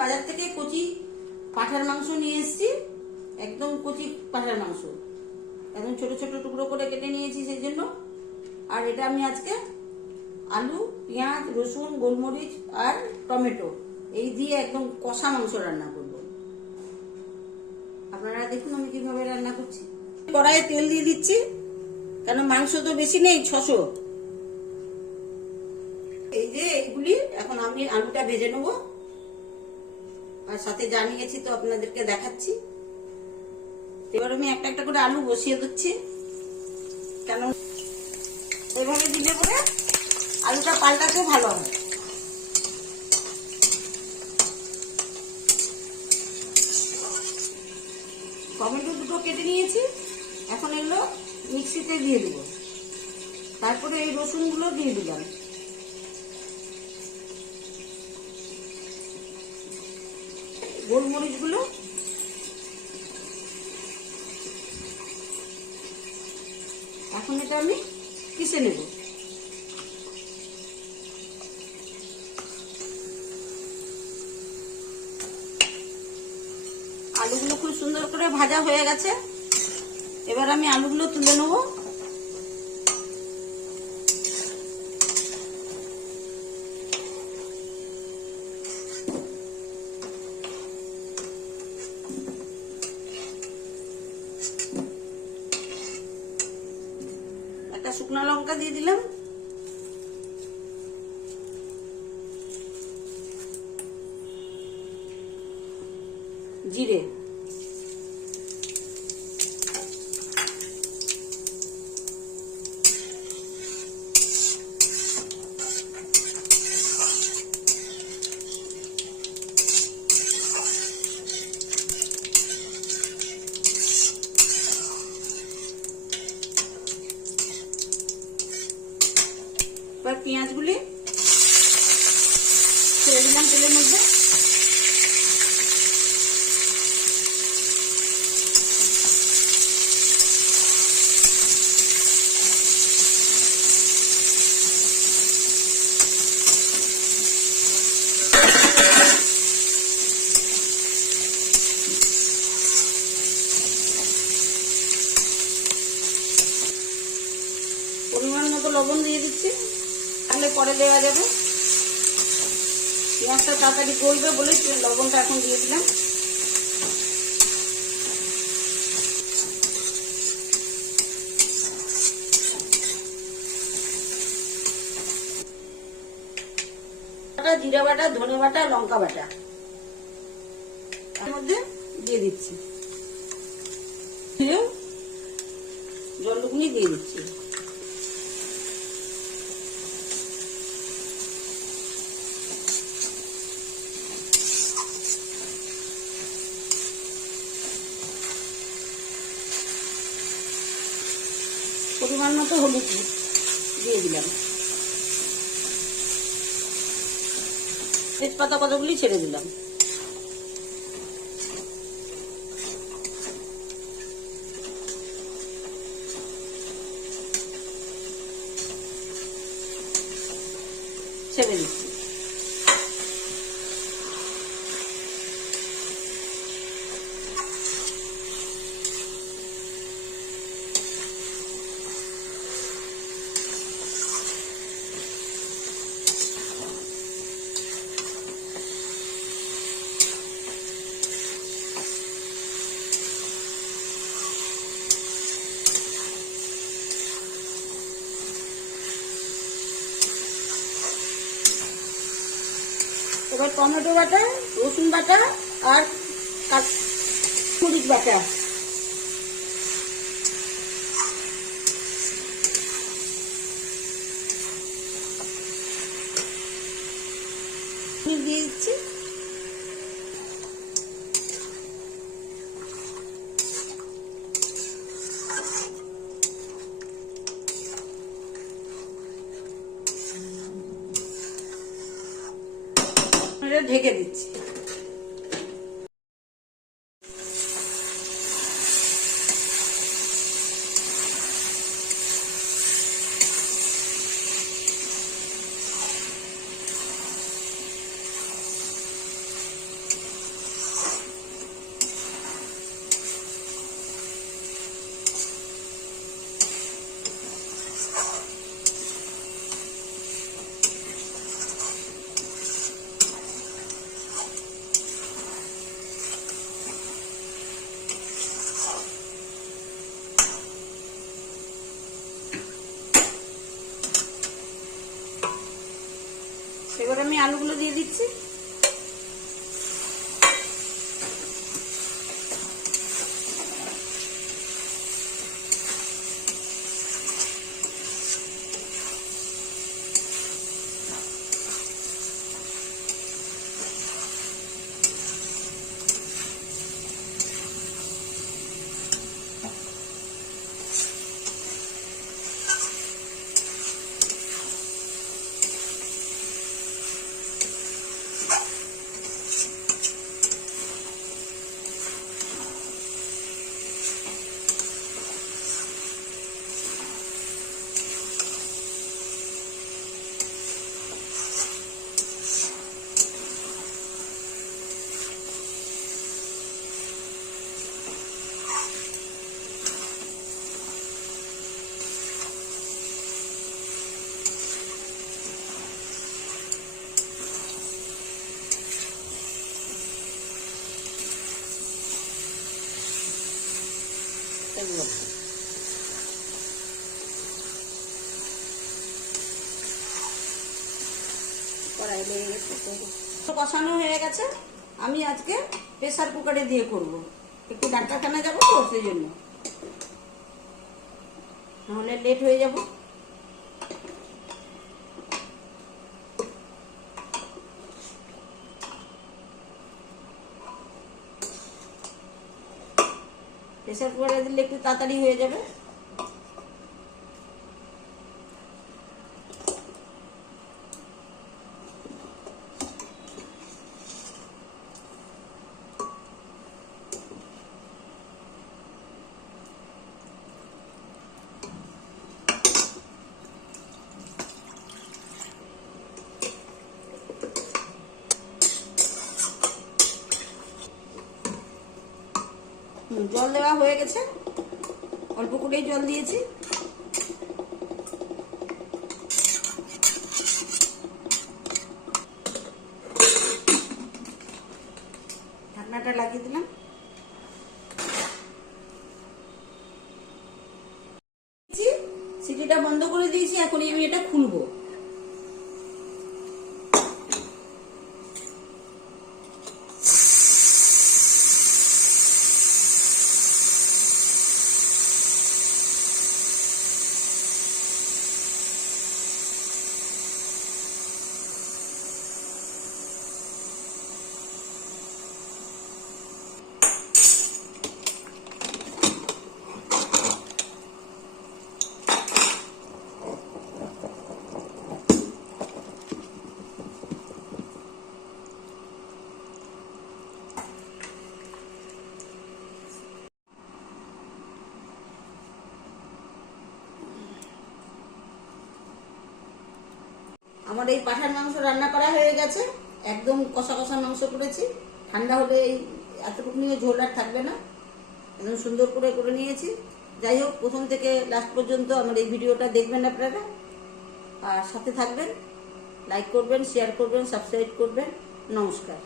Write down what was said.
বাজার থেকে কচি পাঠার মাংস নিয়ে এসেছি। একদম কচি পাঠার মাংস। একদম ছোট ছোট টুকরো করে কেটে নিয়েছি সেই জন্য। আর এটা আমি আজকে আলু, পেঁয়াজ, রসুন, গোলমরিচ আর টমেটো এই দিয়ে একদম কষা মাংস রান্না করব। আপনারা দেখুন আমি কীভাবে রান্না করছি। কড়াইয়ে তেল দিয়ে দিচ্ছি, কেন মাংস তো বেশি নেই, ছশো। এই যে এইগুলি, এখন আমি আলুটা ভেজে নেব। আর সাথে জানিয়েছি তো আপনাদেরকে দেখাচ্ছি। এবার আমি একটা একটা করে আলু বসিয়ে দিচ্ছি। কেন? এভাবে দিলে পরে আলুটা পাল্টাতে ভালো হয় টমেটো দুটো কেটে নিয়েছি। এখন এগুলো মিক্সিতে দিয়ে দেবো। তারপরে এই রসুনগুলো দিয়ে দিলাম। গোলমরিচগুলো এখন এটা আমি কিসে নেব। আলুগুলো খুব সুন্দর করে ভাজা হয়ে গেছে। এবার আমি আলুগুলো তুলে নেব একটা শুকনো লঙ্কা দিয়ে দিলাম। জিরে এবার পেঁয়াজগুলি ছেড়ে দিলাম তেলের মধ্যে পরিমাণ মতো লবণ দিয়ে দিচ্ছি। তাহলে পরে দেওয়া যাবে। পেঁয়াজটা তাড়াতাড়ি গলবে বলে লবণটা এখন দিয়ে দিলাম। জিরা বাটা, ধনে বাটা, লঙ্কা বাটা। মধ্যে দিয়ে দিচ্ছি। জলটুকুনি দিয়ে দিচ্ছি। পরিমাণ মতো হলুদ দিয়ে দিলাম। তেজপাতা কতগুলি ছেড়ে দিলাম। ছেড়ে দিচ্ছি। এবার টমেটো বাটা রসুন বাটা আর মরিচ বাটা। দিয়ে দিচ্ছি। ঢেকে দিচ্ছি। এবার আমি আলুগুলো দিয়ে দিচ্ছি। লেগে গেছে কষানো হয়ে গেছে। আমি আজকে প্রেসার কুকারে দিয়ে করব। একটু ডাক্তারখানা যাব তো, সেই জন্য। নাহলে লেট হয়ে যাব। প্রেসার কুকারে দিলে একটু তাড়াতাড়ি হয়ে যাবে। জল দেওয়া হয়ে গেছে। অল্প করেই জল দিয়েছি। ঢাকনাটা লাগিয়ে দিলাম। সিটিটা বন্ধ করে দিয়েছি এখনই আমি এটা খুলবো। আমার এই পাঠার মাংস রান্না করা হয়ে গেছে। একদম কষা কষা মাংস করেছি। ঠান্ডা হলে এই এতটুকু নিয়ে ঝোল আর থাকবে না। একদম সুন্দর করে করে নিয়েছি। যাই হোক, প্রথম থেকে লাস্ট পর্যন্ত আমার এই ভিডিওটা দেখবেন আপনারা। আর সাথে থাকবেন লাইক করবেন শেয়ার করবেন সাবস্ক্রাইব করবেন। নমস্কার।